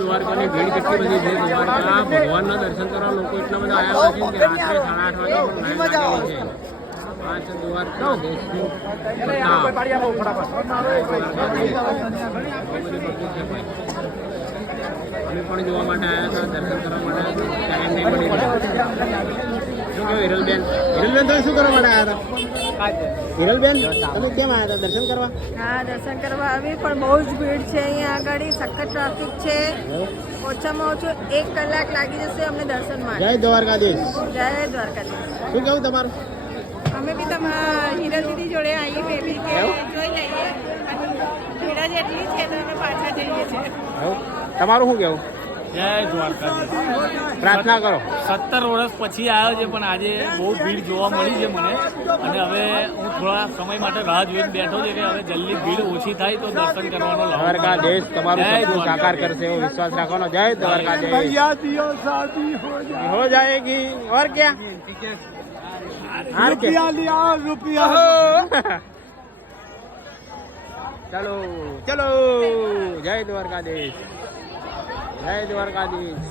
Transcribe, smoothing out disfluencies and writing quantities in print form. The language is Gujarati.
દ્વારકાની ભીડ કેટલી બધી છે. દ્વારકા ભગવાનના દર્શન કરવા લોકો એટલા બધા આવ્યા છે કે રાત્રે 8:30 વાગે પણ લાઈન લાગેલી છે. આ છે દ્વારકા દેશનું પ્રતાપ. અમે પણ જોવા માટે આવ્યા હતા, દર્શન કરવા માટે ટાઈમ નહીં મળી રહ્યો. શું કહ્યું હિરલબેન? હિરલબેન તમે શું કરવા માટે આવ્યા હતા? હિરલબેન તમે કેમ આવ્યા હતા? દર્શન કરવા? હા, દર્શન કરવા આવી, પણ બહુ જ ભીડ છે અહીંયા આગળ, સખત ટ્રાફિક છે. ઓછામાં ઓછું 1 કલાક લાગી જશે અમને દર્શન માટે. જય દ્વારકાધીશ. જય દ્વારકાધીશ. શું કહ્યું તમારું? અમે બી તમારા હિરલ દીદી જોડે આવીએ બેબી કે જોઈ લઈએ, ભીડ જ એટલી છે તો અમે પાછા જઈએ છીએ. તમારું શું કહેવું? જય દ્વારકાધીશ. પ્રાર્થના કરો. 17 વર્ષ પછી આવ્યો છે, પણ આજે બહુ ભીડ જોવા મળી છે મને, અને હવે હું થોડા સમય માટે રાહ જોઈને બેઠો છે કે હવે જલ્દી ભીડ ઓછી થાય તો દર્શન કરવાનો લાવો. દ્વારકાધીશ તમારું સપનું સાકાર કરશે એવો વિશ્વાસ રાખવાનો. જય દ્વારકાધીશ. હો જાएगी और क्या? रुपया चलो चलो. जय દ્વારકાધીશ. જય દ્વારકાધીશ.